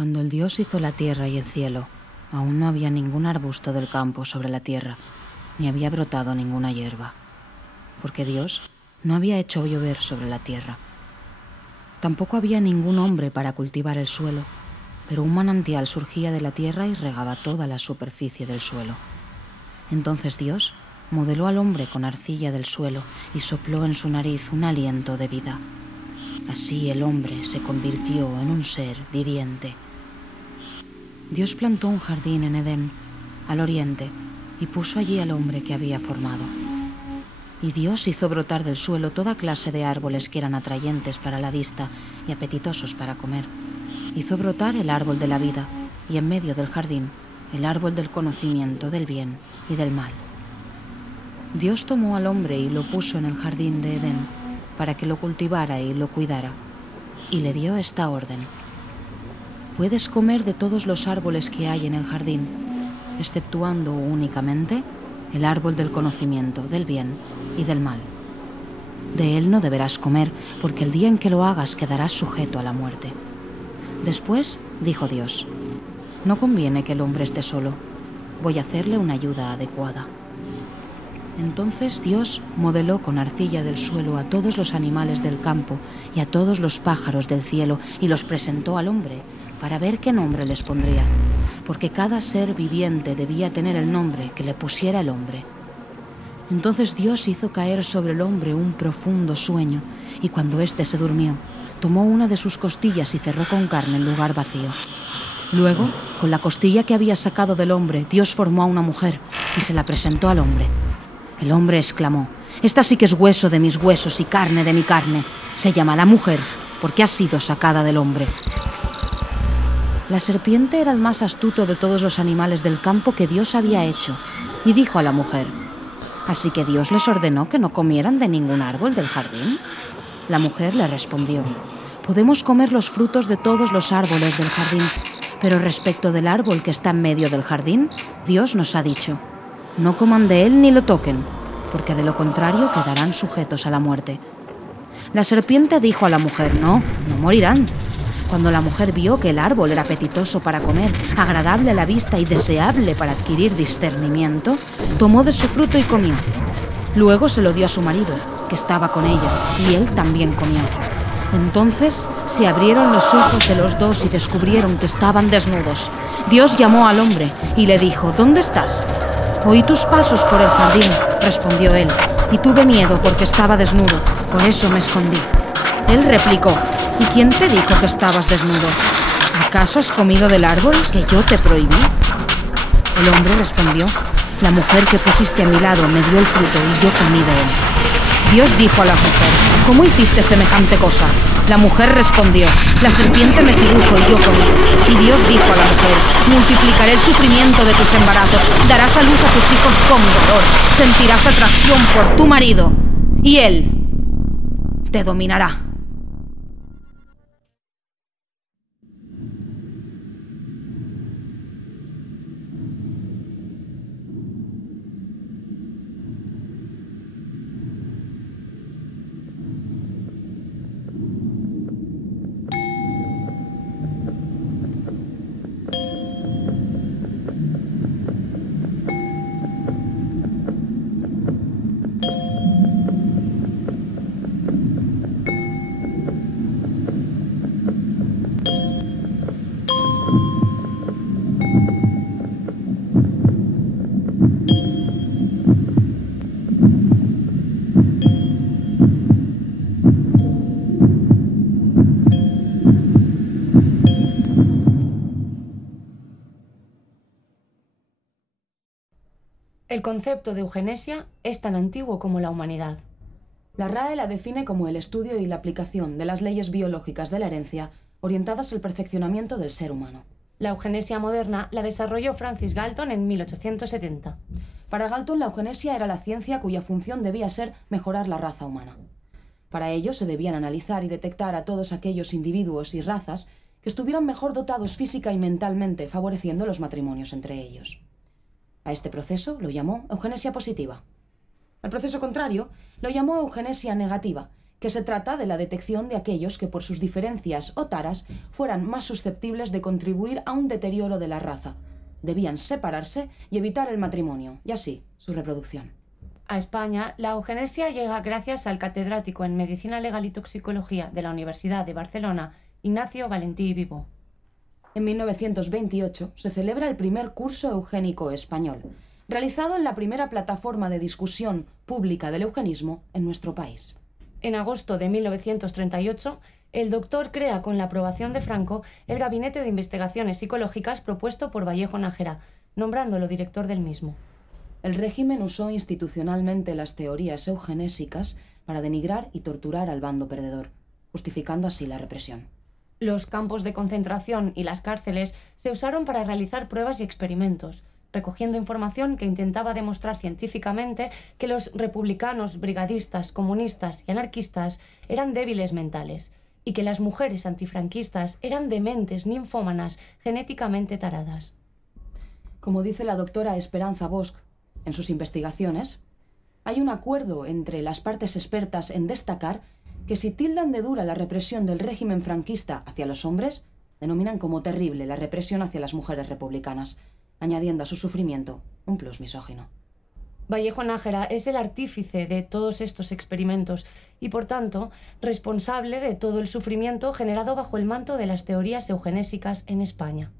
Cuando el Dios hizo la tierra y el cielo, aún no había ningún arbusto del campo sobre la tierra, ni había brotado ninguna hierba, porque Dios no había hecho llover sobre la tierra. Tampoco había ningún hombre para cultivar el suelo, pero un manantial surgía de la tierra y regaba toda la superficie del suelo. Entonces Dios modeló al hombre con arcilla del suelo y sopló en su nariz un aliento de vida. Así el hombre se convirtió en un ser viviente. Dios plantó un jardín en Edén, al oriente, y puso allí al hombre que había formado. Y Dios hizo brotar del suelo toda clase de árboles que eran atrayentes para la vista y apetitosos para comer. Hizo brotar el árbol de la vida, y en medio del jardín, el árbol del conocimiento del bien y del mal. Dios tomó al hombre y lo puso en el jardín de Edén, para que lo cultivara y lo cuidara, y le dio esta orden: puedes comer de todos los árboles que hay en el jardín, exceptuando únicamente el árbol del conocimiento del bien y del mal. De él no deberás comer, porque el día en que lo hagas quedarás sujeto a la muerte. Después dijo Dios: no conviene que el hombre esté solo, voy a hacerle una ayuda adecuada. Entonces Dios modeló con arcilla del suelo a todos los animales del campo y a todos los pájaros del cielo y los presentó al hombre para ver qué nombre les pondría, porque cada ser viviente debía tener el nombre que le pusiera el hombre. Entonces Dios hizo caer sobre el hombre un profundo sueño, y cuando éste se durmió, tomó una de sus costillas y cerró con carne el lugar vacío. Luego, con la costilla que había sacado del hombre, Dios formó a una mujer y se la presentó al hombre. El hombre exclamó: esta sí que es hueso de mis huesos y carne de mi carne. Se llamará mujer, porque ha sido sacada del hombre. La serpiente era el más astuto de todos los animales del campo que Dios había hecho, y dijo a la mujer: ¿así que Dios les ordenó que no comieran de ningún árbol del jardín? La mujer le respondió: podemos comer los frutos de todos los árboles del jardín, pero respecto del árbol que está en medio del jardín, Dios nos ha dicho: no coman de él ni lo toquen, porque de lo contrario quedarán sujetos a la muerte. La serpiente dijo a la mujer: no morirán. Cuando la mujer vio que el árbol era apetitoso para comer, agradable a la vista y deseable para adquirir discernimiento, tomó de su fruto y comió. Luego se lo dio a su marido, que estaba con ella, y él también comió. Entonces se abrieron los ojos de los dos y descubrieron que estaban desnudos. Dios llamó al hombre y le dijo: ¿dónde estás? Oí tus pasos por el jardín, respondió él, y tuve miedo porque estaba desnudo, por eso me escondí. Él replicó: ¿y quién te dijo que estabas desnudo? ¿Acaso has comido del árbol que yo te prohibí? El hombre respondió: la mujer que pusiste a mi lado me dio el fruto y yo comí de él. Dios dijo a la mujer: ¿cómo hiciste semejante cosa? La mujer respondió: la serpiente me sedujo y yo comí. Y Dios dijo a la mujer: multiplicaré el sufrimiento de tus embarazos, darás a luz a tus hijos con dolor, sentirás atracción por tu marido, y él te dominará. El concepto de eugenesia es tan antiguo como la humanidad. La RAE la define como el estudio y la aplicación de las leyes biológicas de la herencia orientadas al perfeccionamiento del ser humano. La eugenesia moderna la desarrolló Francis Galton en 1870. Para Galton, la eugenesia era la ciencia cuya función debía ser mejorar la raza humana. Para ello se debían analizar y detectar a todos aquellos individuos y razas que estuvieran mejor dotados física y mentalmente, favoreciendo los matrimonios entre ellos. A este proceso lo llamó eugenesia positiva. Al proceso contrario lo llamó eugenesia negativa, que se trata de la detección de aquellos que por sus diferencias o taras fueran más susceptibles de contribuir a un deterioro de la raza. Debían separarse y evitar el matrimonio, y así su reproducción. A España, la eugenesia llega gracias al catedrático en Medicina Legal y Toxicología de la Universidad de Barcelona, Ignacio Valentí Vivó. En 1928 se celebra el primer curso eugénico español, realizado en la primera plataforma de discusión pública del eugenismo en nuestro país. En agosto de 1938, el doctor crea con la aprobación de Franco el Gabinete de Investigaciones Psicológicas propuesto por Vallejo Nájera, nombrándolo director del mismo. El régimen usó institucionalmente las teorías eugenésicas para denigrar y torturar al bando perdedor, justificando así la represión. Los campos de concentración y las cárceles se usaron para realizar pruebas y experimentos, recogiendo información que intentaba demostrar científicamente que los republicanos, brigadistas, comunistas y anarquistas eran débiles mentales y que las mujeres antifranquistas eran dementes, ninfómanas, genéticamente taradas. Como dice la doctora Esperanza Bosch en sus investigaciones, hay un acuerdo entre las partes expertas en destacar que si tildan de dura la represión del régimen franquista hacia los hombres, denominan como terrible la represión hacia las mujeres republicanas, añadiendo a su sufrimiento un plus misógino. Vallejo Nájera es el artífice de todos estos experimentos y, por tanto, responsable de todo el sufrimiento generado bajo el manto de las teorías eugenésicas en España.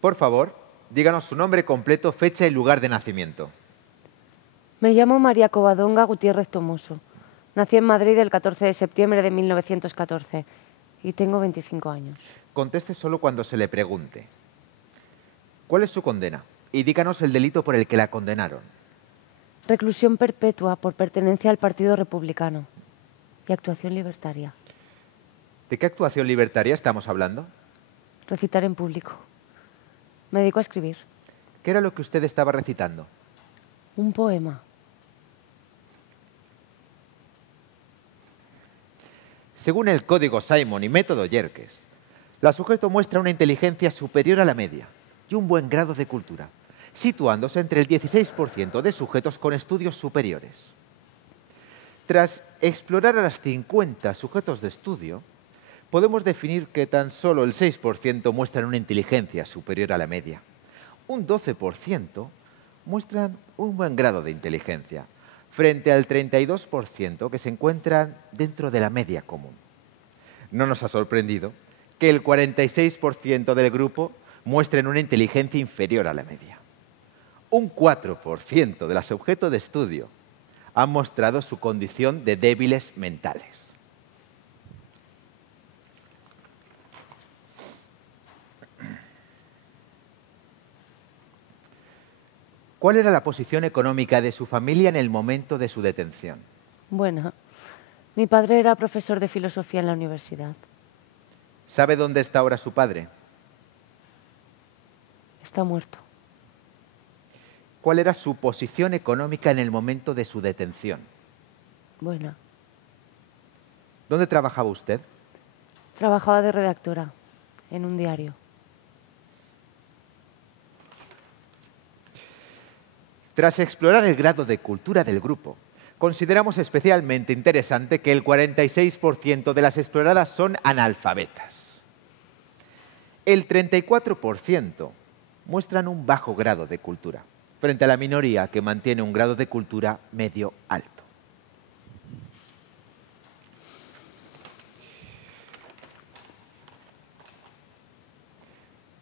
Por favor, díganos su nombre completo, fecha y lugar de nacimiento. Me llamo María Covadonga Gutiérrez Tomoso. Nací en Madrid el 14 de septiembre de 1914 y tengo 25 años. Conteste solo cuando se le pregunte. ¿Cuál es su condena? Y díganos el delito por el que la condenaron. Reclusión perpetua por pertenencia al Partido Republicano y actuación libertaria. ¿De qué actuación libertaria estamos hablando? Recitar en público. Me dedico a escribir. ¿Qué era lo que usted estaba recitando? Un poema. Según el código Simon y método Yerkes, la sujeto muestra una inteligencia superior a la media y un buen grado de cultura, situándose entre el 16% de sujetos con estudios superiores. Tras explorar a las 50 sujetos de estudio, podemos definir que tan solo el 6% muestran una inteligencia superior a la media. Un 12% muestran un buen grado de inteligencia, frente al 32% que se encuentran dentro de la media común. No nos ha sorprendido que el 46% del grupo muestren una inteligencia inferior a la media. Un 4% de los objetos de estudio han mostrado su condición de débiles mentales. ¿Cuál era la posición económica de su familia en el momento de su detención? Buena. Mi padre era profesor de filosofía en la universidad. ¿Sabe dónde está ahora su padre? Está muerto. ¿Cuál era su posición económica en el momento de su detención? Buena. ¿Dónde trabajaba usted? Trabajaba de redactora en un diario. Tras explorar el grado de cultura del grupo, consideramos especialmente interesante que el 46% de las exploradas son analfabetas. El 34% muestran un bajo grado de cultura, frente a la minoría que mantiene un grado de cultura medio-alto.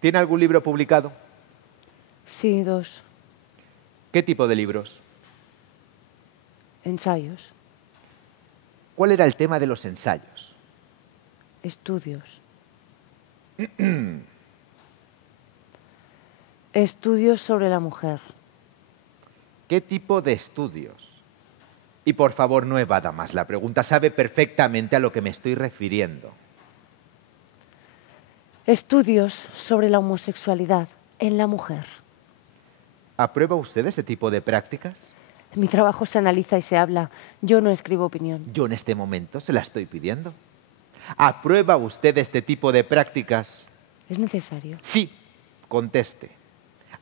¿Tiene algún libro publicado? Sí, 2. ¿Qué tipo de libros? Ensayos. ¿Cuál era el tema de los ensayos? Estudios. Estudios sobre la mujer. ¿Qué tipo de estudios? Y por favor, no evada más la pregunta. Sabe perfectamente a lo que me estoy refiriendo. Estudios sobre la homosexualidad en la mujer. ¿Aprueba usted este tipo de prácticas? En mi trabajo se analiza y se habla. Yo no escribo opinión. Yo en este momento se la estoy pidiendo. ¿Aprueba usted este tipo de prácticas? ¿Es necesario? Sí, conteste.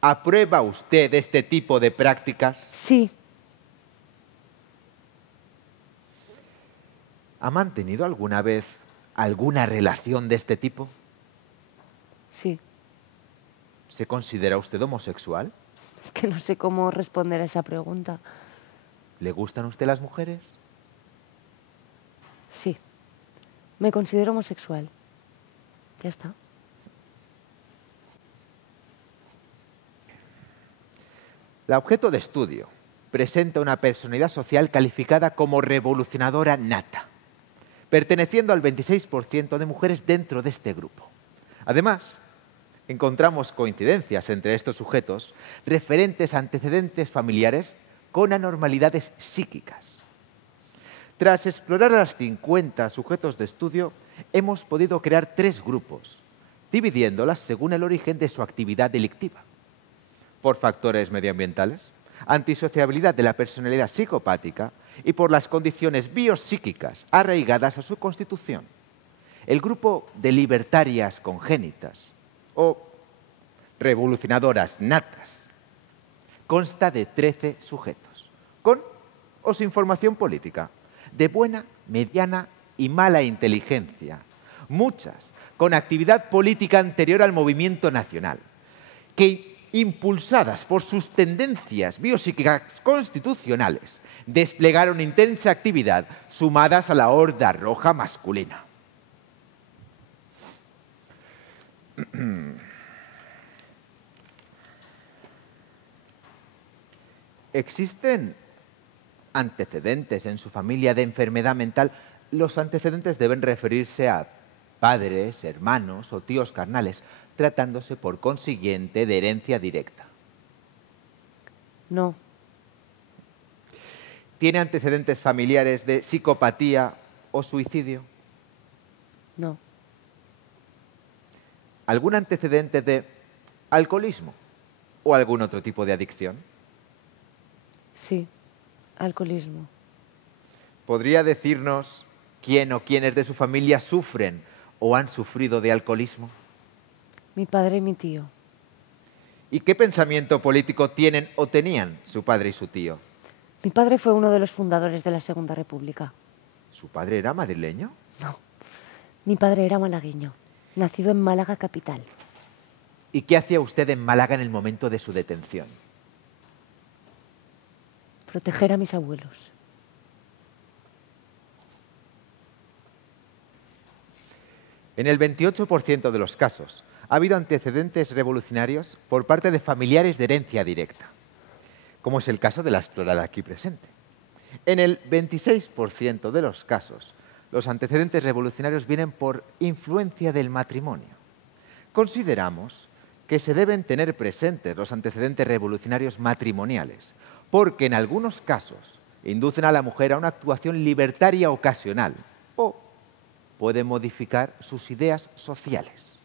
¿Aprueba usted este tipo de prácticas? Sí. ¿Ha mantenido alguna vez alguna relación de este tipo? Sí. ¿Se considera usted homosexual? Es que no sé cómo responder a esa pregunta. ¿Le gustan a usted las mujeres? Sí. Me considero homosexual. Ya está. La objeto de estudio presenta una personalidad social calificada como revolucionadora nata, perteneciendo al 26% de mujeres dentro de este grupo. Además, encontramos coincidencias entre estos sujetos referentes a antecedentes familiares con anormalidades psíquicas. Tras explorar a los 50 sujetos de estudio, hemos podido crear 3 grupos, dividiéndolas según el origen de su actividad delictiva. Por factores medioambientales, antisociabilidad de la personalidad psicopática y por las condiciones biopsíquicas arraigadas a su constitución. El grupo de libertarias congénitas o revolucionadoras natas consta de 13 sujetos, con o sin formación política, de buena, mediana y mala inteligencia, muchas con actividad política anterior al movimiento nacional, que impulsadas por sus tendencias biopsíquicas constitucionales, desplegaron intensa actividad sumadas a la horda roja masculina. ¿Existen antecedentes en su familia de enfermedad mental? Los antecedentes deben referirse a padres, hermanos o tíos carnales, tratándose por consiguiente de herencia directa. No. ¿Tiene antecedentes familiares de psicopatía o suicidio? No. ¿Algún antecedente de alcoholismo o algún otro tipo de adicción? Sí. Alcoholismo. ¿Podría decirnos quién o quiénes de su familia sufren o han sufrido de alcoholismo? Mi padre y mi tío. ¿Y qué pensamiento político tienen o tenían su padre y su tío? Mi padre fue uno de los fundadores de la Segunda República. ¿Su padre era madrileño? No. Mi padre era malagueño, nacido en Málaga capital. ¿Y qué hacía usted en Málaga en el momento de su detención? Proteger a mis abuelos. En el 28% de los casos ha habido antecedentes revolucionarios por parte de familiares de herencia directa, como es el caso de la explorada aquí presente. En el 26% de los casos, los antecedentes revolucionarios vienen por influencia del matrimonio. Consideramos que se deben tener presentes los antecedentes revolucionarios matrimoniales, porque en algunos casos inducen a la mujer a una actuación libertaria ocasional o pueden modificar sus ideas sociales.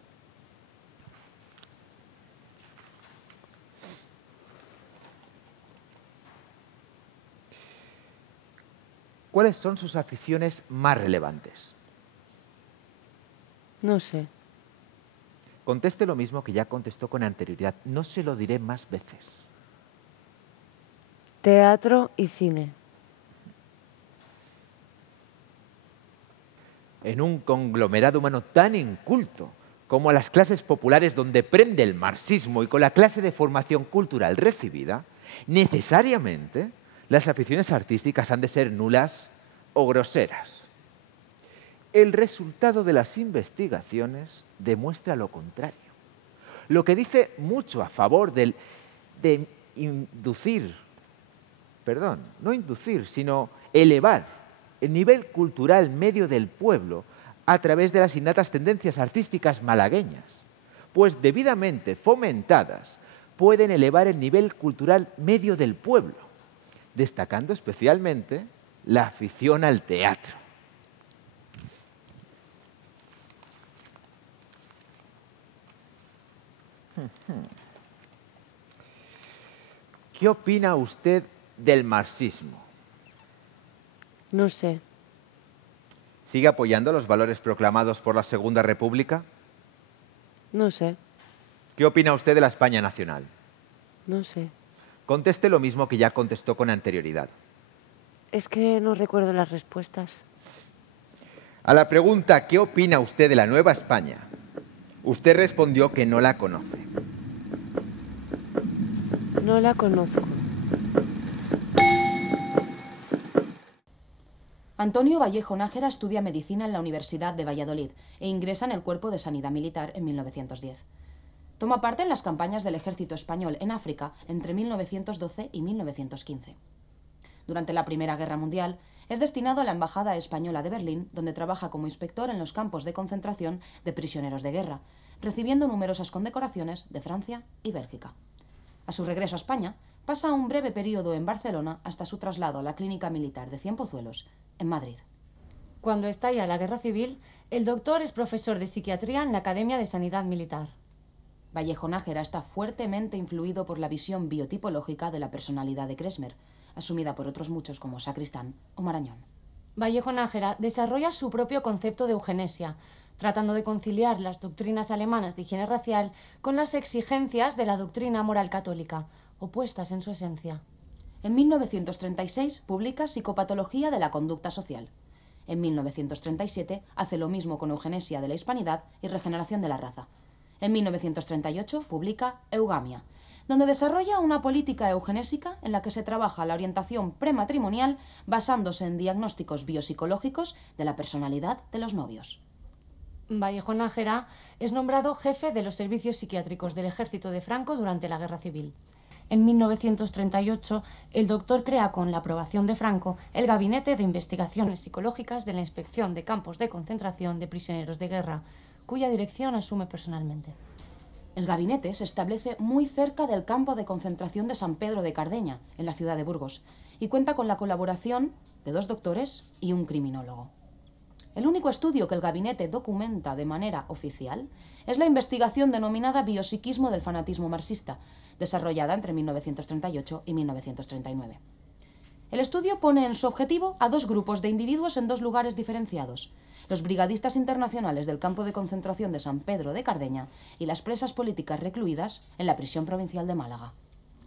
¿Cuáles son sus aficiones más relevantes? No sé. Conteste lo mismo que ya contestó con anterioridad. No se lo diré más veces. Teatro y cine. En un conglomerado humano tan inculto como las clases populares donde prende el marxismo y con la clase de formación cultural recibida, necesariamente las aficiones artísticas han de ser nulas o groseras. El resultado de las investigaciones demuestra lo contrario, lo que dice mucho a favor de elevar el nivel cultural medio del pueblo a través de las innatas tendencias artísticas malagueñas, pues debidamente fomentadas pueden elevar el nivel cultural medio del pueblo, destacando especialmente la afición al teatro. ¿Qué opina usted del marxismo? No sé. ¿Sigue apoyando los valores proclamados por la Segunda República? No sé. ¿Qué opina usted de la España nacional? No sé. Conteste lo mismo que ya contestó con anterioridad. Es que no recuerdo las respuestas. A la pregunta ¿qué opina usted de la Nueva España? Usted respondió que no la conoce. No la conozco. Antonio Vallejo Nájera estudia medicina en la Universidad de Valladolid e ingresa en el Cuerpo de Sanidad Militar en 1910. Toma parte en las campañas del ejército español en África entre 1912 y 1915. Durante la Primera Guerra Mundial, es destinado a la Embajada Española de Berlín, donde trabaja como inspector en los campos de concentración de prisioneros de guerra, recibiendo numerosas condecoraciones de Francia y Bélgica. A su regreso a España, pasa un breve periodo en Barcelona hasta su traslado a la Clínica Militar de Cienpozuelos, en Madrid. Cuando estalla la Guerra Civil, el doctor es profesor de psiquiatría en la Academia de Sanidad Militar. Vallejo Nájera está fuertemente influido por la visión biotipológica de la personalidad de Kresmer, asumida por otros muchos como Sacristán o Marañón. Vallejo Nájera desarrolla su propio concepto de eugenesia, tratando de conciliar las doctrinas alemanas de higiene racial con las exigencias de la doctrina moral católica, opuestas en su esencia. En 1936 publica Psicopatología de la conducta social. En 1937 hace lo mismo con Eugenesia de la hispanidad y Regeneración de la raza. En 1938 publica Eugamia, donde desarrolla una política eugenésica en la que se trabaja la orientación prematrimonial basándose en diagnósticos biopsicológicos de la personalidad de los novios. Vallejo Nájera es nombrado jefe de los servicios psiquiátricos del ejército de Franco durante la Guerra Civil. En 1938, el doctor crea con la aprobación de Franco el Gabinete de Investigaciones Psicológicas de la Inspección de Campos de Concentración de Prisioneros de Guerra, cuya dirección asume personalmente. El gabinete se establece muy cerca del campo de concentración de San Pedro de Cardeña, en la ciudad de Burgos, y cuenta con la colaboración de 2 doctores y un criminólogo. El único estudio que el gabinete documenta de manera oficial es la investigación denominada Biopsiquismo del fanatismo marxista, desarrollada entre 1938 y 1939. El estudio pone en su objetivo a 2 grupos de individuos en 2 lugares diferenciados: los brigadistas internacionales del campo de concentración de San Pedro de Cardeña y las presas políticas recluidas en la prisión provincial de Málaga.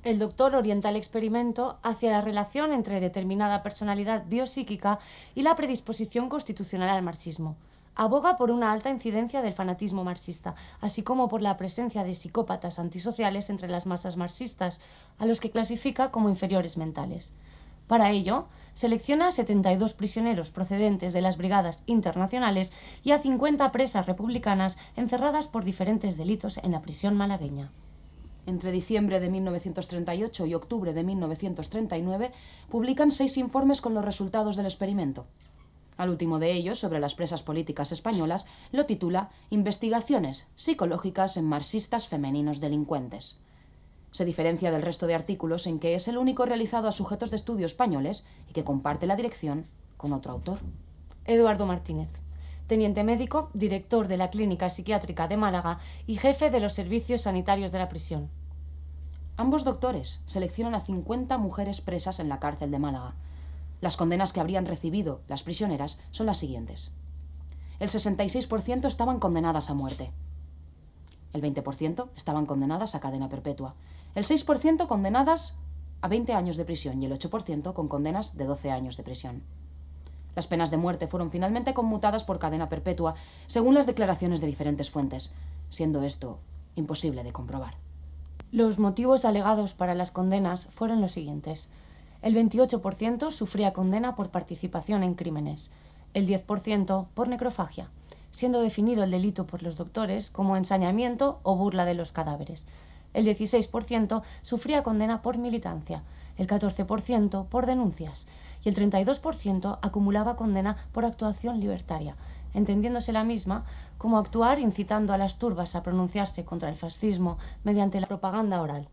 El doctor orienta el experimento hacia la relación entre determinada personalidad biopsíquica y la predisposición constitucional al marxismo. Aboga por una alta incidencia del fanatismo marxista, así como por la presencia de psicópatas antisociales entre las masas marxistas, a los que clasifica como inferiores mentales. Para ello, selecciona a 72 prisioneros procedentes de las brigadas internacionales y a 50 presas republicanas encerradas por diferentes delitos en la prisión malagueña. Entre diciembre de 1938 y octubre de 1939 publican 6 informes con los resultados del experimento. Al último de ellos, sobre las presas políticas españolas, lo titula Investigaciones psicológicas en marxistas femeninos delincuentes. Se diferencia del resto de artículos en que es el único realizado a sujetos de estudio españoles y que comparte la dirección con otro autor. Eduardo Martínez, teniente médico, director de la Clínica Psiquiátrica de Málaga y jefe de los servicios sanitarios de la prisión. Ambos doctores seleccionan a 50 mujeres presas en la cárcel de Málaga. Las condenas que habrían recibido las prisioneras son las siguientes. El 66% estaban condenadas a muerte. El 20% estaban condenadas a cadena perpetua. El 6% condenadas a 20 años de prisión y el 8% con condenas de 12 años de prisión. Las penas de muerte fueron finalmente conmutadas por cadena perpetua, según las declaraciones de diferentes fuentes, siendo esto imposible de comprobar. Los motivos alegados para las condenas fueron los siguientes. El 28% sufría condena por participación en crímenes, el 10% por necrofagia, siendo definido el delito por los doctores como ensañamiento o burla de los cadáveres. El 16% sufría condena por militancia, el 14% por denuncias y el 32% acumulaba condena por actuación libertaria, entendiéndose la misma como actuar incitando a las turbas a pronunciarse contra el fascismo mediante la propaganda oral.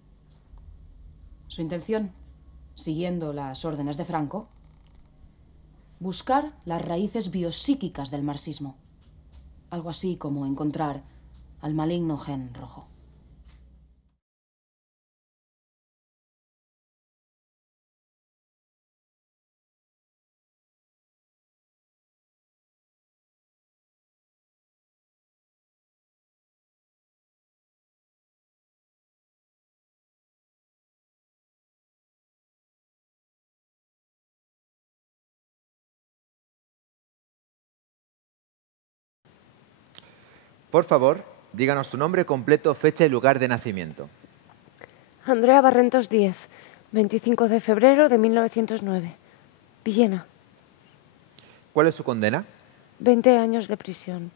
Su intención, siguiendo las órdenes de Franco, buscar las raíces biopsíquicas del marxismo. Algo así como encontrar al maligno gen rojo. Por favor, díganos su nombre completo, fecha y lugar de nacimiento. Andrea Barrentos Díez, 25 de febrero de 1909. Villena. ¿Cuál es su condena? 20 años de prisión.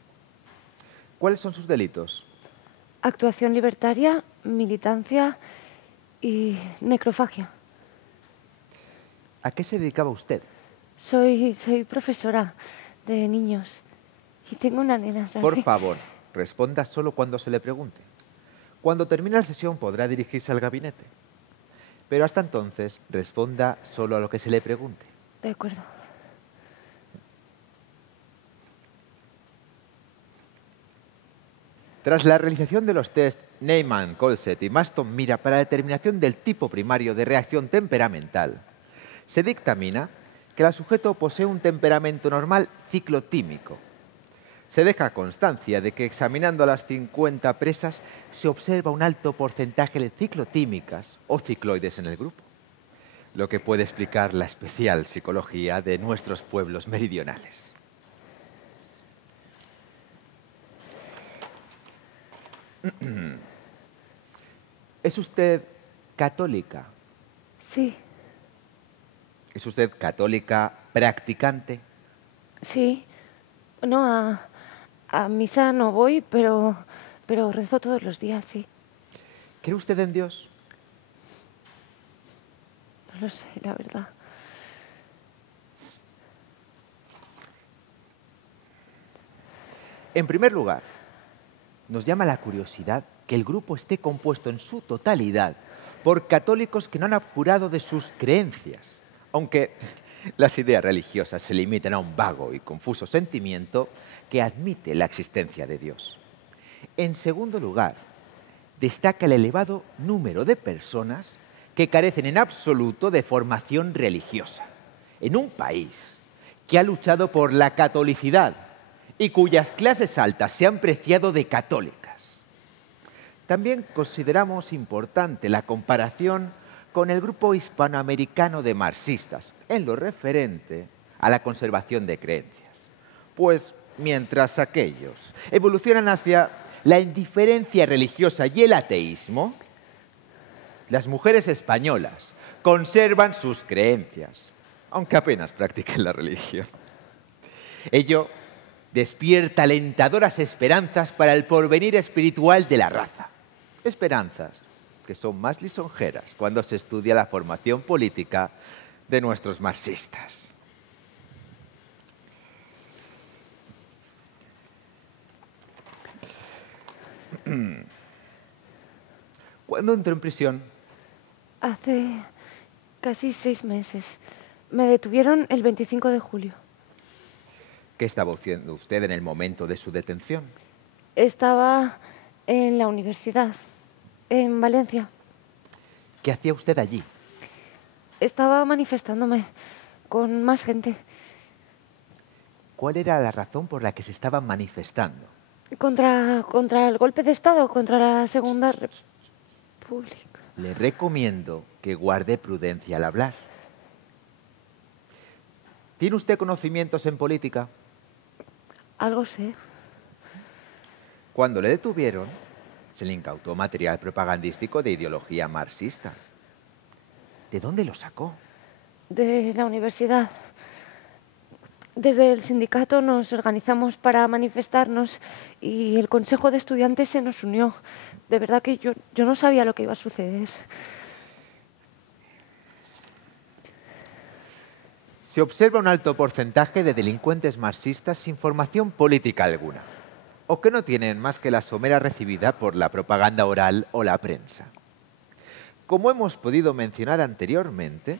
¿Cuáles son sus delitos? Actuación libertaria, militancia y necrofagia. ¿A qué se dedicaba usted? Soy profesora de niños y tengo una nena, ¿sabe? Por favor, responda solo cuando se le pregunte. Cuando termine la sesión podrá dirigirse al gabinete. Pero hasta entonces, responda solo a lo que se le pregunte. De acuerdo. Tras la realización de los test Neyman, Colset y Maston-Mira para determinación del tipo primario de reacción temperamental, se dictamina que el sujeto posee un temperamento normal ciclotímico. Se deja constancia de que examinando a las 50 presas se observa un alto porcentaje de ciclotímicas o cicloides en el grupo, lo que puede explicar la especial psicología de nuestros pueblos meridionales. ¿Es usted católica? Sí, ¿Es usted católica practicante? sí. No, a misa no voy, pero rezo todos los días, sí. ¿Cree usted en Dios? No lo sé, la verdad. En primer lugar, nos llama la curiosidad que el grupo esté compuesto en su totalidad por católicos que no han abjurado de sus creencias, aunque las ideas religiosas se limiten a un vago y confuso sentimiento que admite la existencia de Dios. En segundo lugar, destaca el elevado número de personas que carecen en absoluto de formación religiosa, en un país que ha luchado por la catolicidad y cuyas clases altas se han preciado de católicas. También consideramos importante la comparación con el grupo hispanoamericano de marxistas en lo referente a la conservación de creencias. Pues mientras aquellos evolucionan hacia la indiferencia religiosa y el ateísmo, las mujeres españolas conservan sus creencias, aunque apenas practiquen la religión. Ello despierta alentadoras esperanzas para el porvenir espiritual de la raza. Esperanzas que son más lisonjeras cuando se estudia la formación política de nuestros marxistas. ¿Cuándo entró en prisión? Hace casi 6 meses. Me detuvieron el 25 de julio. ¿Qué estaba haciendo usted en el momento de su detención? Estaba en la universidad, en Valencia. ¿Qué hacía usted allí? Estaba manifestándome con más gente ¿Cuál era la razón por la que se estaban manifestando? contra el golpe de Estado, contra la Segunda República. Le recomiendo que guarde prudencia al hablar. ¿Tiene usted conocimientos en política? Algo sé. Cuando le detuvieron, se le incautó material propagandístico de ideología marxista. ¿De dónde lo sacó? De la universidad. Desde el sindicato nos organizamos para manifestarnos y el consejo de estudiantes se nos unió. De verdad que yo no sabía lo que iba a suceder. Se observa un alto porcentaje de delincuentes marxistas sin formación política alguna, o que no tienen más que la somera recibida por la propaganda oral o la prensa. Como hemos podido mencionar anteriormente,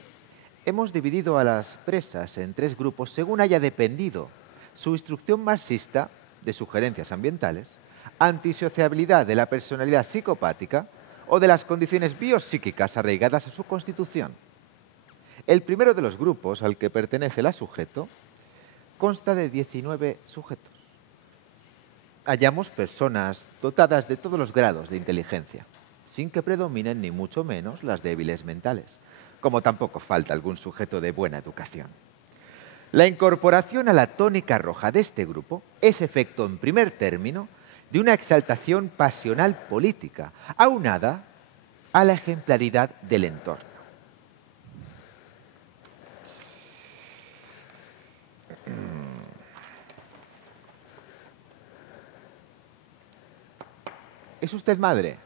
hemos dividido a las presas en 3 grupos según haya dependido su instrucción marxista de sugerencias ambientales, antisociabilidad de la personalidad psicopática o de las condiciones biopsíquicas arraigadas a su constitución. El primero de los grupos al que pertenece la sujeto consta de 19 sujetos. Hallamos personas dotadas de todos los grados de inteligencia, sin que predominen ni mucho menos las débiles mentales, como tampoco falta algún sujeto de buena educación. La incorporación a la tónica roja de este grupo es efecto, en primer término, de una exaltación pasional política, aunada a la ejemplaridad del entorno. ¿Es usted madre?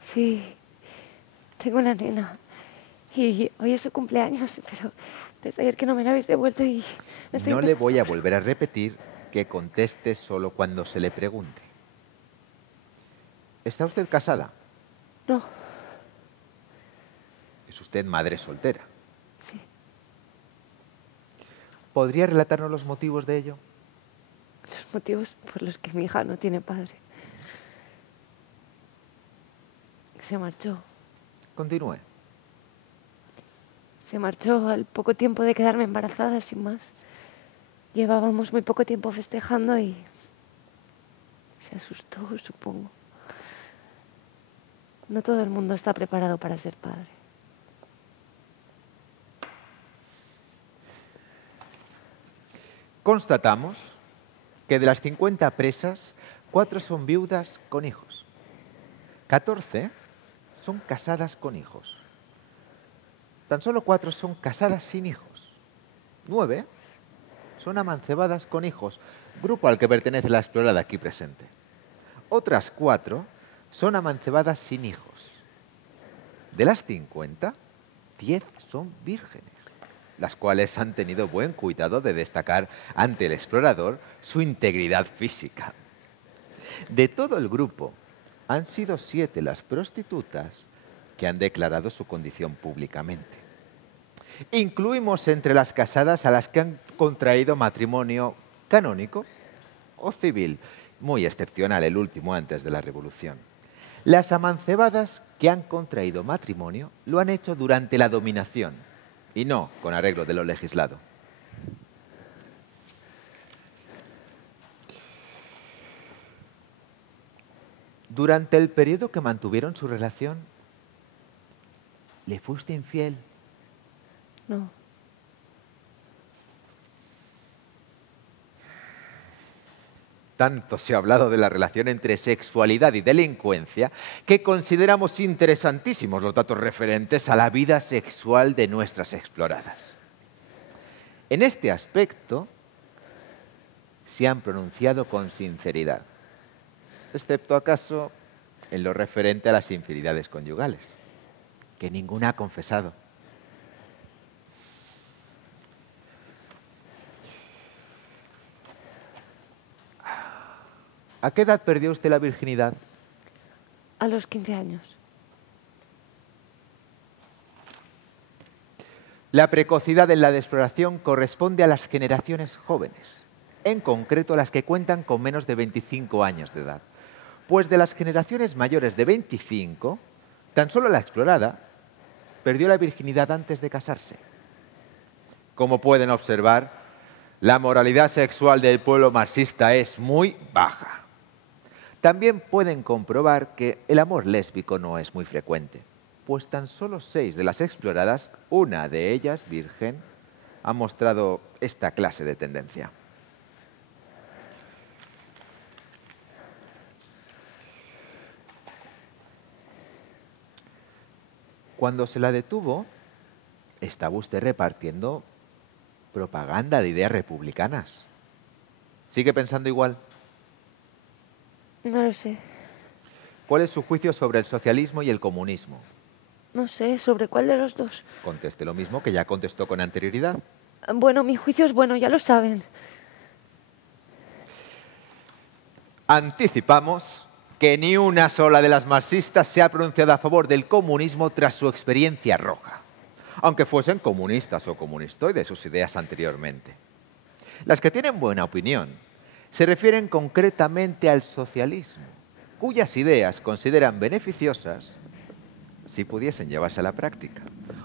Sí, tengo una nena. Y hoy es su cumpleaños, pero desde ayer que no me la habéis devuelto y... No le voy a volver a repetir que conteste solo cuando se le pregunte. ¿Está usted casada? No. ¿Es usted madre soltera? Sí. ¿Podría relatarnos los motivos de ello? Los motivos por los que mi hija no tiene padre. Se marchó. Continúe. Se marchó al poco tiempo de quedarme embarazada, sin más. Llevábamos muy poco tiempo festejando y se asustó, supongo. No todo el mundo está preparado para ser padre. Constatamos que de las 50 presas, 4 son viudas con hijos. 14 son casadas con hijos. Tan solo 4 son casadas sin hijos. 9 son amancebadas con hijos, grupo al que pertenece la explorada aquí presente. Otras 4 son amancebadas sin hijos. De las 50, 10 son vírgenes, las cuales han tenido buen cuidado de destacar ante el explorador su integridad física. De todo el grupo, han sido 7 las prostitutas que han declarado su condición públicamente. Incluimos entre las casadas a las que han contraído matrimonio canónico o civil, muy excepcional el último antes de la Revolución. Las amancebadas que han contraído matrimonio lo han hecho durante la dominación y no con arreglo de lo legislado. Durante el periodo que mantuvieron su relación, ¿le fuiste infiel? No. Tanto se ha hablado de la relación entre sexualidad y delincuencia que consideramos interesantísimos los datos referentes a la vida sexual de nuestras exploradas. En este aspecto se han pronunciado con sinceridad, excepto acaso en lo referente a las infidelidades conyugales, que ninguna ha confesado. ¿A qué edad perdió usted la virginidad? A los 15 años. La precocidad en la exploración corresponde a las generaciones jóvenes, en concreto a las que cuentan con menos de 25 años de edad. Pues de las generaciones mayores de 25, tan solo la explorada perdió la virginidad antes de casarse. Como pueden observar, la moralidad sexual del pueblo marxista es muy baja. También pueden comprobar que el amor lésbico no es muy frecuente, pues tan solo 6 de las exploradas, una de ellas virgen, ha mostrado esta clase de tendencia. Cuando se la detuvo, estaba usted repartiendo propaganda de ideas republicanas. ¿Sigue pensando igual? No lo sé. ¿Cuál es su juicio sobre el socialismo y el comunismo? No sé, ¿sobre cuál de los dos? Conteste lo mismo que ya contestó con anterioridad. Bueno, mi juicio es bueno, ya lo saben. Anticipamos que ni una sola de las marxistas se ha pronunciado a favor del comunismo tras su experiencia roja. aunque fuesen comunistas o comunistoides sus ideas anteriormente. Las que tienen buena opinión se refieren concretamente al socialismo, cuyas ideas consideran beneficiosas si pudiesen llevarse a la práctica.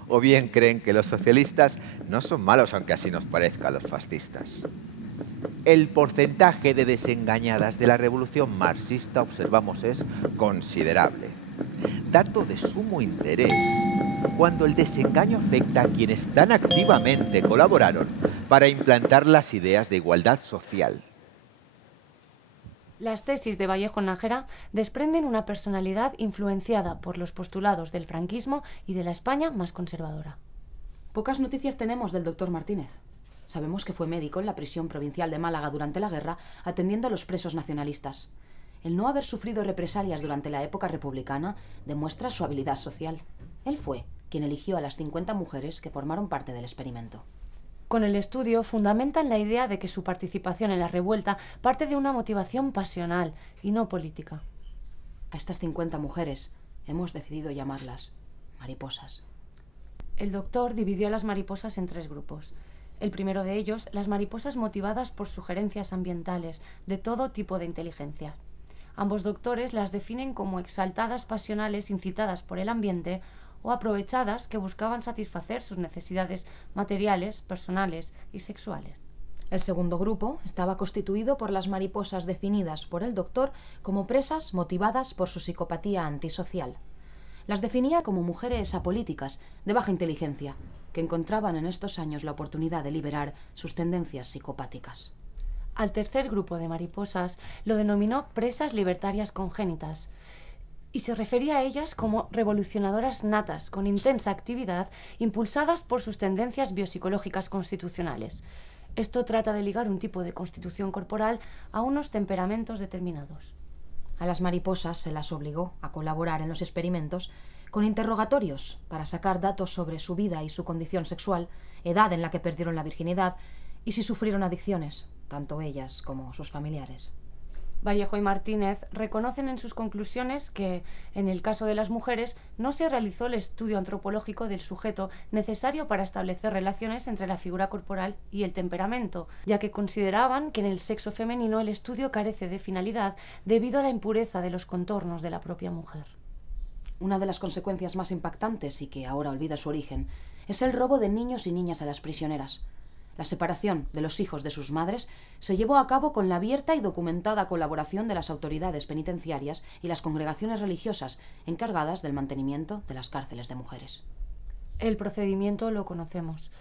O bien creen que los socialistas no son malos, aunque así nos parezca a los fascistas. El porcentaje de desengañadas de la revolución marxista, observamos, es considerable. Dato de sumo interés cuando el desengaño afecta a quienes tan activamente colaboraron para implantar las ideas de igualdad social. Las tesis de Vallejo Nájera desprenden una personalidad influenciada por los postulados del franquismo y de la España más conservadora. Pocas noticias tenemos del doctor Martínez. Sabemos que fue médico en la prisión provincial de Málaga durante la guerra, atendiendo a los presos nacionalistas. El no haber sufrido represalias durante la época republicana demuestra su habilidad social. Él fue quien eligió a las 50 mujeres que formaron parte del experimento. Con el estudio fundamentan la idea de que su participación en la revuelta parte de una motivación pasional y no política. A estas 50 mujeres hemos decidido llamarlas mariposas. El doctor dividió a las mariposas en 3 grupos. El primero de ellos, las mariposas motivadas por sugerencias ambientales de todo tipo de inteligencia. Ambos doctores las definen como exaltadas pasionales incitadas por el ambiente o aprovechadas que buscaban satisfacer sus necesidades materiales, personales y sexuales. El segundo grupo estaba constituido por las mariposas definidas por el doctor como presas motivadas por su psicopatía antisocial. Las definía como mujeres apolíticas, de baja inteligencia, que encontraban en estos años la oportunidad de liberar sus tendencias psicopáticas. Al tercer grupo de mariposas lo denominó presas libertarias congénitas y se refería a ellas como revolucionadoras natas con intensa actividad impulsadas por sus tendencias biopsicológicas constitucionales. Esto trata de ligar un tipo de constitución corporal a unos temperamentos determinados. A las mariposas se las obligó a colaborar en los experimentos con interrogatorios para sacar datos sobre su vida y su condición sexual, edad en la que perdieron la virginidad y si sufrieron adicciones, tanto ellas como sus familiares. Vallejo y Martínez reconocen en sus conclusiones que, en el caso de las mujeres, no se realizó el estudio antropológico del sujeto necesario para establecer relaciones entre la figura corporal y el temperamento, ya que consideraban que en el sexo femenino el estudio carece de finalidad debido a la impureza de los contornos de la propia mujer. Una de las consecuencias más impactantes, y que ahora olvida su origen, es el robo de niños y niñas a las prisioneras. La separación de los hijos de sus madres se llevó a cabo con la abierta y documentada colaboración de las autoridades penitenciarias y las congregaciones religiosas encargadas del mantenimiento de las cárceles de mujeres. El procedimiento lo conocemos.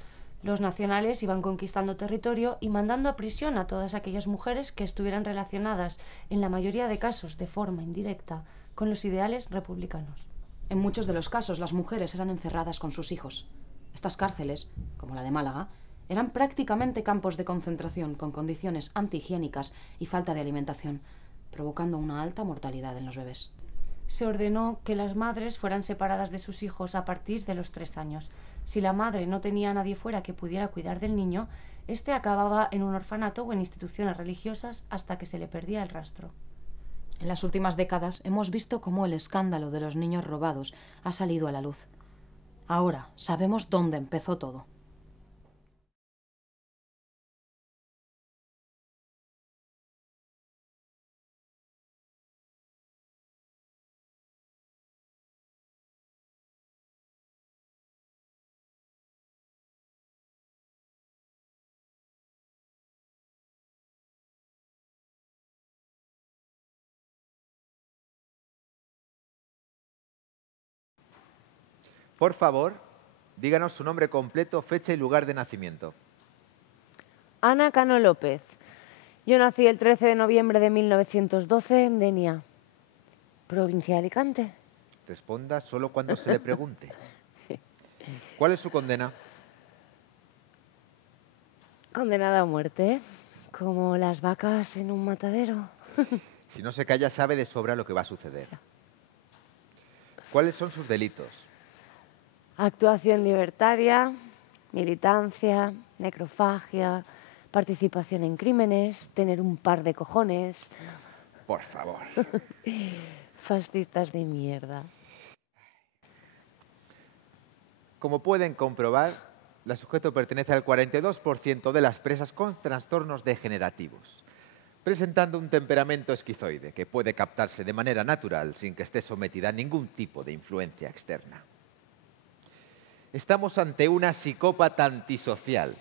Los nacionales iban conquistando territorio y mandando a prisión a todas aquellas mujeres que estuvieran relacionadas, en la mayoría de casos de forma indirecta, con los ideales republicanos. En muchos de los casos las mujeres eran encerradas con sus hijos. Estas cárceles, como la de Málaga, eran prácticamente campos de concentración con condiciones antihigiénicas y falta de alimentación, provocando una alta mortalidad en los bebés. Se ordenó que las madres fueran separadas de sus hijos a partir de los 3 años. Si la madre no tenía a nadie fuera que pudiera cuidar del niño, este acababa en un orfanato o en instituciones religiosas hasta que se le perdía el rastro. En las últimas décadas hemos visto cómo el escándalo de los niños robados ha salido a la luz. Ahora sabemos dónde empezó todo. Por favor, díganos su nombre completo, fecha y lugar de nacimiento. Ana Cano López. Yo nací el 13 de noviembre de 1912 en Denia, provincia de Alicante. Responda solo cuando se le pregunte. ¿Cuál es su condena? Condenada a muerte, como las vacas en un matadero. Si no se calla, sabe de sobra lo que va a suceder. ¿Cuáles son sus delitos? Actuación libertaria, militancia, necrofagia, participación en crímenes, tener un par de cojones. Por favor. Fascistas de mierda. Como pueden comprobar, la sujeto pertenece al 42% de las presas con trastornos degenerativos, presentando un temperamento esquizoide que puede captarse de manera natural sin que esté sometida a ningún tipo de influencia externa. Estamos ante una psicópata antisocial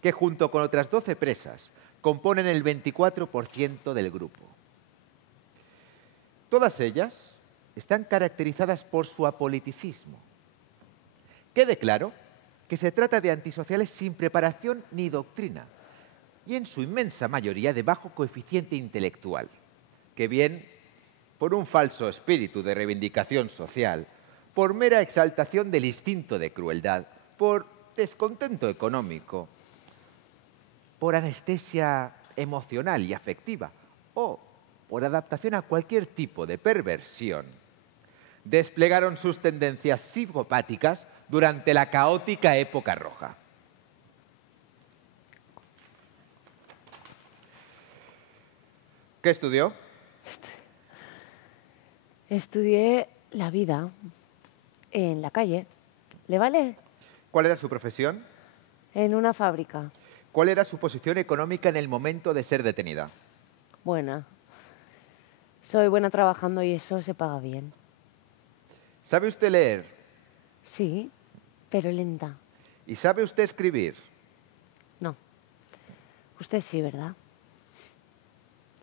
que junto con otras 12 presas componen el 24% del grupo. Todas ellas están caracterizadas por su apoliticismo. Quede claro que se trata de antisociales sin preparación ni doctrina y en su inmensa mayoría de bajo coeficiente intelectual, que bien por un falso espíritu de reivindicación social, por mera exaltación del instinto de crueldad, por descontento económico, por anestesia emocional y afectiva o por adaptación a cualquier tipo de perversión, desplegaron sus tendencias psicopáticas durante la caótica época roja. ¿Qué estudió? Estudié la vida en la calle. ¿Le vale? ¿Cuál era su profesión? En una fábrica. ¿Cuál era su posición económica en el momento de ser detenida? Buena. Soy buena trabajando y eso se paga bien. ¿Sabe usted leer? Sí, pero lenta. ¿Y sabe usted escribir? No. Usted sí, ¿verdad?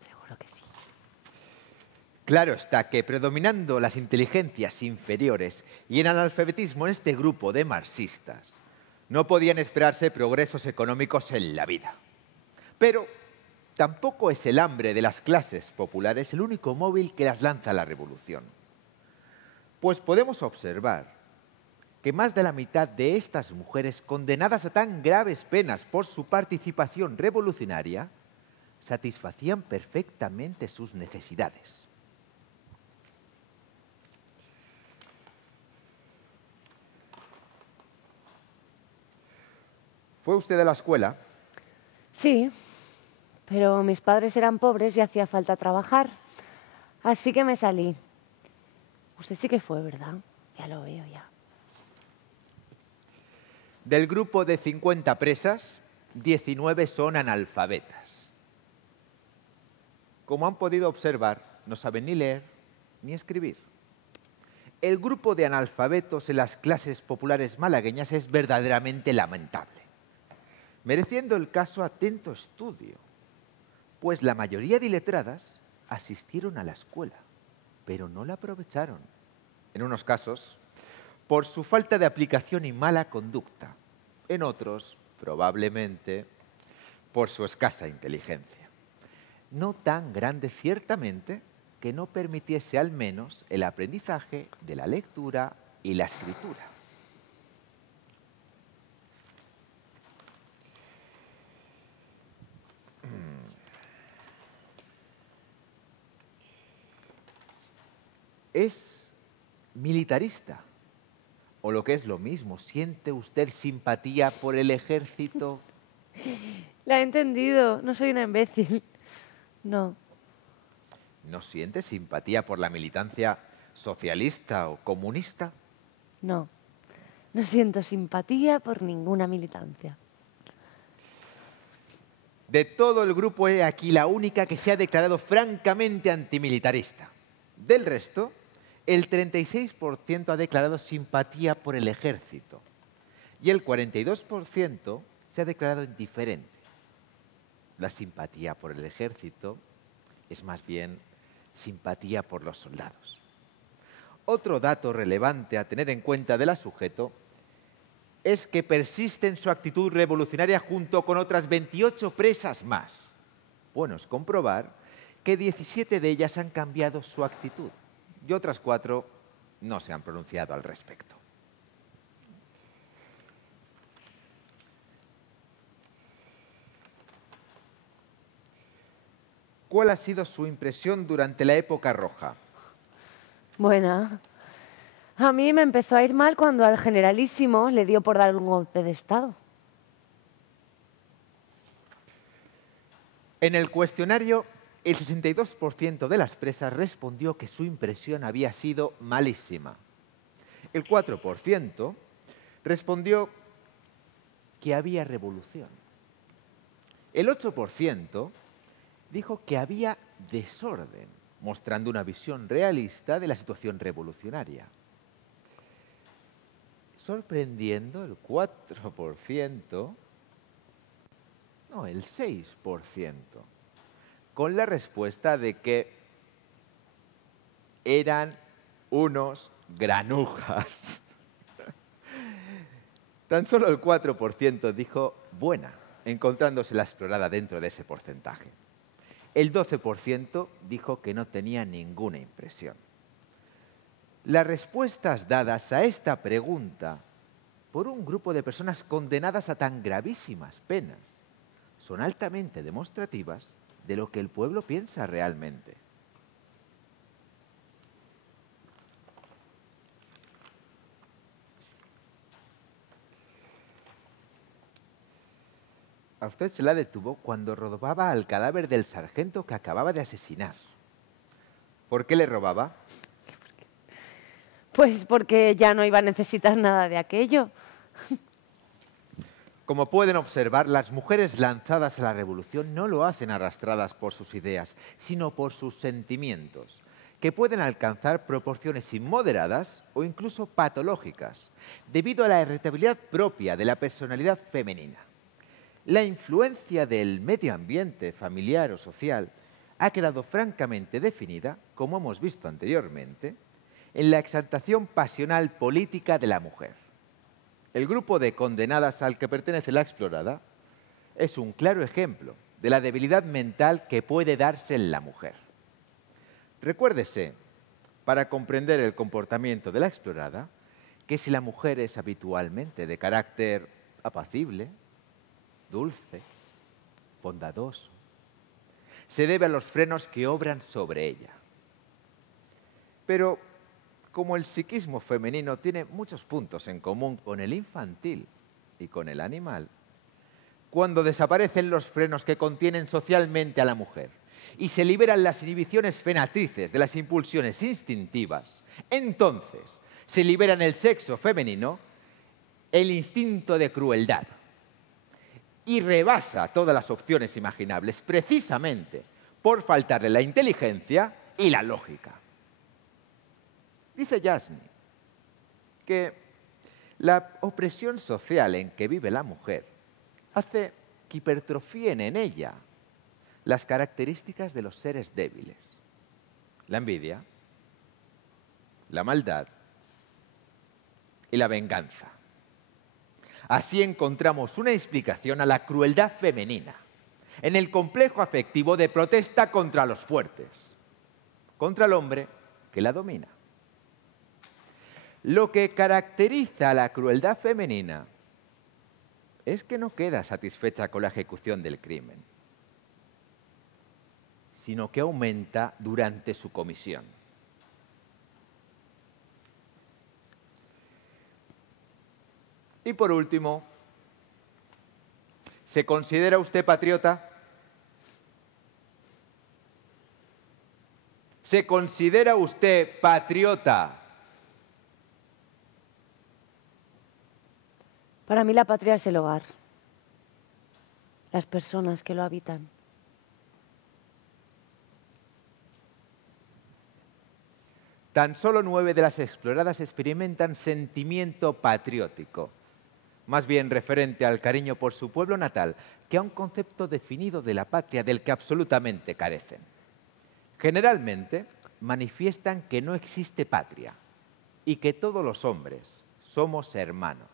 Seguro que sí. Claro está que predominando las inteligencias inferiores y el analfabetismo en este grupo de marxistas, no podían esperarse progresos económicos en la vida. Pero tampoco es el hambre de las clases populares el único móvil que las lanza a la revolución. Pues podemos observar que más de la mitad de estas mujeres condenadas a tan graves penas por su participación revolucionaria satisfacían perfectamente sus necesidades. ¿Fue usted a la escuela? Sí, pero mis padres eran pobres y hacía falta trabajar. Así que me salí. Usted sí que fue, ¿verdad? Ya lo veo, ya. Del grupo de 50 presas, 19 son analfabetas. Como han podido observar, no saben ni leer ni escribir. El grupo de analfabetos en las clases populares malagueñas es verdaderamente lamentable, mereciendo el caso atento estudio, pues la mayoría de iletradas asistieron a la escuela, pero no la aprovecharon. En unos casos, por su falta de aplicación y mala conducta. En otros, probablemente, por su escasa inteligencia. No tan grande, ciertamente, que no permitiese al menos el aprendizaje de la lectura y la escritura. ¿Es militarista? O lo que es lo mismo, ¿siente usted simpatía por el ejército? La he entendido. No soy una imbécil. No. ¿No siente simpatía por la militancia socialista o comunista? No. No siento simpatía por ninguna militancia. De todo el grupo he aquí la única que se ha declarado francamente antimilitarista. Del resto, el 36% ha declarado simpatía por el ejército y el 42% se ha declarado indiferente. La simpatía por el ejército es más bien simpatía por los soldados. Otro dato relevante a tener en cuenta de la sujeto es que persiste en su actitud revolucionaria junto con otras 28 presas más. Bueno es comprobar que 17 de ellas han cambiado su actitud y otras 4 no se han pronunciado al respecto. ¿Cuál ha sido su impresión durante la época roja? Buena. A mí me empezó a ir mal cuando al generalísimo le dio por dar un golpe de Estado. En el cuestionario, el 62% de las presas respondió que su impresión había sido malísima. El 4% respondió que había revolución. El 8% dijo que había desorden, mostrando una visión realista de la situación revolucionaria. Sorprendiendo, el 4%, no, el 6%, con la respuesta de que eran unos granujas. Tan solo el 4% dijo buena, encontrándose la explorada dentro de ese porcentaje. El 12% dijo que no tenía ninguna impresión. Las respuestas dadas a esta pregunta por un grupo de personas condenadas a tan gravísimas penas son altamente demostrativas de lo que el pueblo piensa realmente. A usted se la detuvo cuando robaba al cadáver del sargento que acababa de asesinar. ¿Por qué le robaba? Pues porque ya no iba a necesitar nada de aquello. Como pueden observar, las mujeres lanzadas a la revolución no lo hacen arrastradas por sus ideas, sino por sus sentimientos, que pueden alcanzar proporciones inmoderadas o incluso patológicas, debido a la irritabilidad propia de la personalidad femenina. La influencia del medio ambiente familiar o social ha quedado francamente definida, como hemos visto anteriormente, en la exaltación pasional política de la mujer. El grupo de condenadas al que pertenece la explorada es un claro ejemplo de la debilidad mental que puede darse en la mujer. Recuérdese, para comprender el comportamiento de la explorada, que si la mujer es habitualmente de carácter apacible, dulce, bondadoso, se debe a los frenos que obran sobre ella. Pero como el psiquismo femenino tiene muchos puntos en común con el infantil y con el animal, cuando desaparecen los frenos que contienen socialmente a la mujer y se liberan las inhibiciones fenatrices de las impulsiones instintivas, entonces se libera en el sexo femenino el instinto de crueldad y rebasa todas las opciones imaginables, precisamente por faltarle la inteligencia y la lógica. Dice Jasny que la opresión social en que vive la mujer hace que hipertrofien en ella las características de los seres débiles: la envidia, la maldad y la venganza. Así encontramos una explicación a la crueldad femenina en el complejo afectivo de protesta contra los fuertes, contra el hombre que la domina. Lo que caracteriza a la crueldad femenina es que no queda satisfecha con la ejecución del crimen, sino que aumenta durante su comisión. Y por último, ¿se considera usted patriota? ¿Se considera usted patriota? Para mí la patria es el hogar, las personas que lo habitan. Tan solo 9 de las exploradas experimentan sentimiento patriótico, más bien referente al cariño por su pueblo natal que a un concepto definido de la patria del que absolutamente carecen. Generalmente manifiestan que no existe patria y que todos los hombres somos hermanos.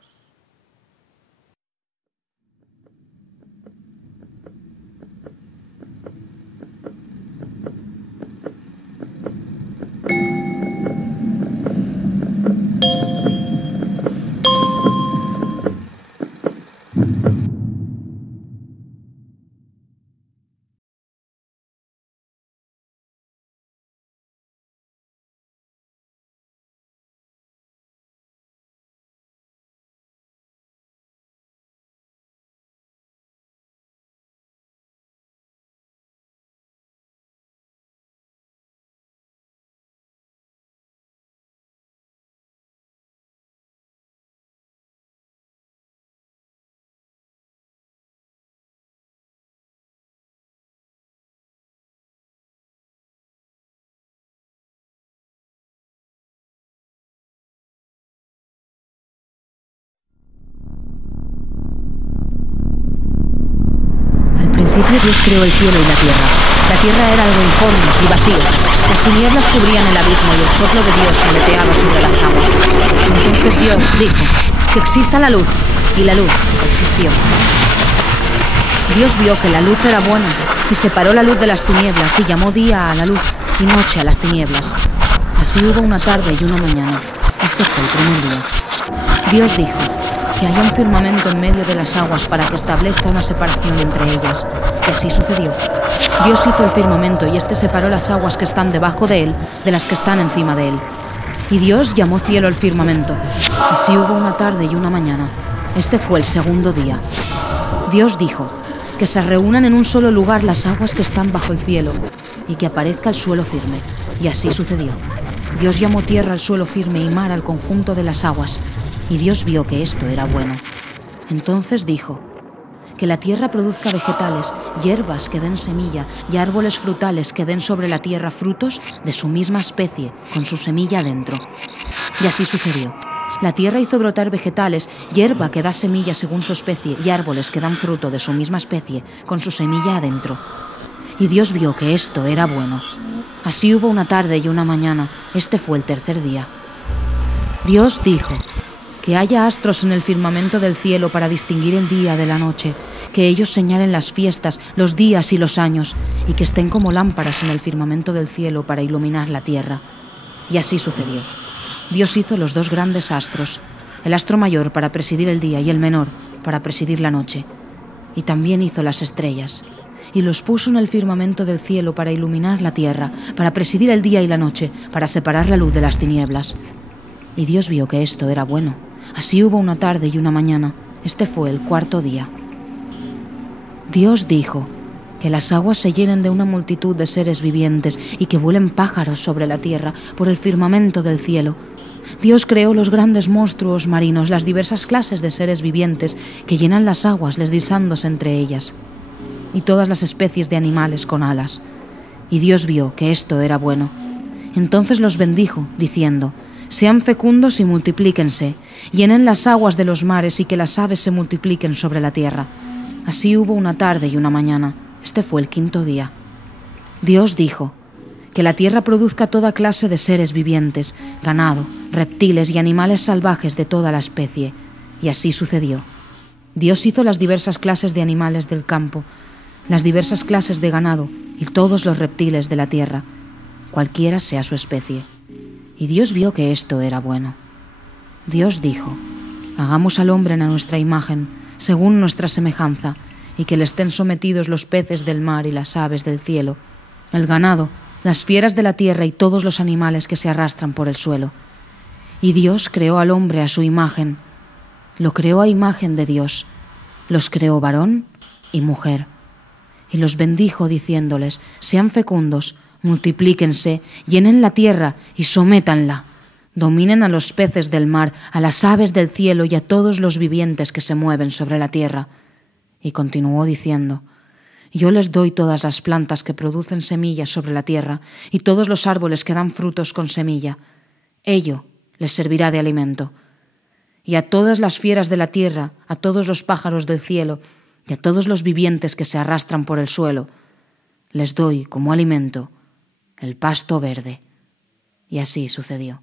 principio Dios creó el cielo y la tierra. La tierra era algo informe y vacío. Las tinieblas cubrían el abismo y el soplo de Dios aleteaba sobre las aguas. Entonces Dios dijo: que exista la luz, y la luz existió. Dios vio que la luz era buena y separó la luz de las tinieblas y llamó día a la luz y noche a las tinieblas. Así hubo una tarde y una mañana. Este fue el primer día. Dios dijo: que haya un firmamento en medio de las aguas para que establezca una separación entre ellas. Y así sucedió. Dios hizo el firmamento y este separó las aguas que están debajo de él de las que están encima de él. Y Dios llamó cielo al firmamento. Así hubo una tarde y una mañana. Este fue el segundo día. Dios dijo: que se reúnan en un solo lugar las aguas que están bajo el cielo y que aparezca el suelo firme. Y así sucedió. Dios llamó tierra al suelo firme y mar al conjunto de las aguas. Y Dios vio que esto era bueno. Entonces dijo: que la tierra produzca vegetales, hierbas que den semilla y árboles frutales que den sobre la tierra frutos de su misma especie, con su semilla adentro. Y así sucedió. La tierra hizo brotar vegetales, hierba que da semilla según su especie y árboles que dan fruto de su misma especie, con su semilla adentro. Y Dios vio que esto era bueno. Así hubo una tarde y una mañana. Este fue el tercer día. Dios dijo: que haya astros en el firmamento del cielo para distinguir el día de la noche, que ellos señalen las fiestas, los días y los años, y que estén como lámparas en el firmamento del cielo para iluminar la tierra. Y así sucedió. Dios hizo los dos grandes astros, el astro mayor para presidir el día y el menor para presidir la noche. Y también hizo las estrellas, y los puso en el firmamento del cielo para iluminar la tierra, para presidir el día y la noche, para separar la luz de las tinieblas. Y Dios vio que esto era bueno. Así hubo una tarde y una mañana. Este fue el cuarto día. Dios dijo: que las aguas se llenen de una multitud de seres vivientes y que vuelen pájaros sobre la tierra por el firmamento del cielo. Dios creó los grandes monstruos marinos, las diversas clases de seres vivientes que llenan las aguas deslizándose entre ellas, y todas las especies de animales con alas. Y Dios vio que esto era bueno. Entonces los bendijo, diciendo: sean fecundos y multiplíquense, llenen las aguas de los mares y que las aves se multipliquen sobre la tierra. Así hubo una tarde y una mañana. Este fue el quinto día. Dios dijo: que la tierra produzca toda clase de seres vivientes, ganado, reptiles y animales salvajes de toda la especie. Y así sucedió. Dios hizo las diversas clases de animales del campo, las diversas clases de ganado y todos los reptiles de la tierra, cualquiera sea su especie. Y Dios vio que esto era bueno. Dios dijo: hagamos al hombre a nuestra imagen, según nuestra semejanza, y que le estén sometidos los peces del mar y las aves del cielo, el ganado, las fieras de la tierra y todos los animales que se arrastran por el suelo. Y Dios creó al hombre a su imagen. Lo creó a imagen de Dios. Los creó varón y mujer. Y los bendijo diciéndoles: sean fecundos, multiplíquense, llenen la tierra y sométanla. Dominen a los peces del mar, a las aves del cielo y a todos los vivientes que se mueven sobre la tierra. Y continuó diciendo: yo les doy todas las plantas que producen semillas sobre la tierra y todos los árboles que dan frutos con semilla. Ello les servirá de alimento. Y a todas las fieras de la tierra, a todos los pájaros del cielo y a todos los vivientes que se arrastran por el suelo, les doy como alimento el pasto verde. Y así sucedió.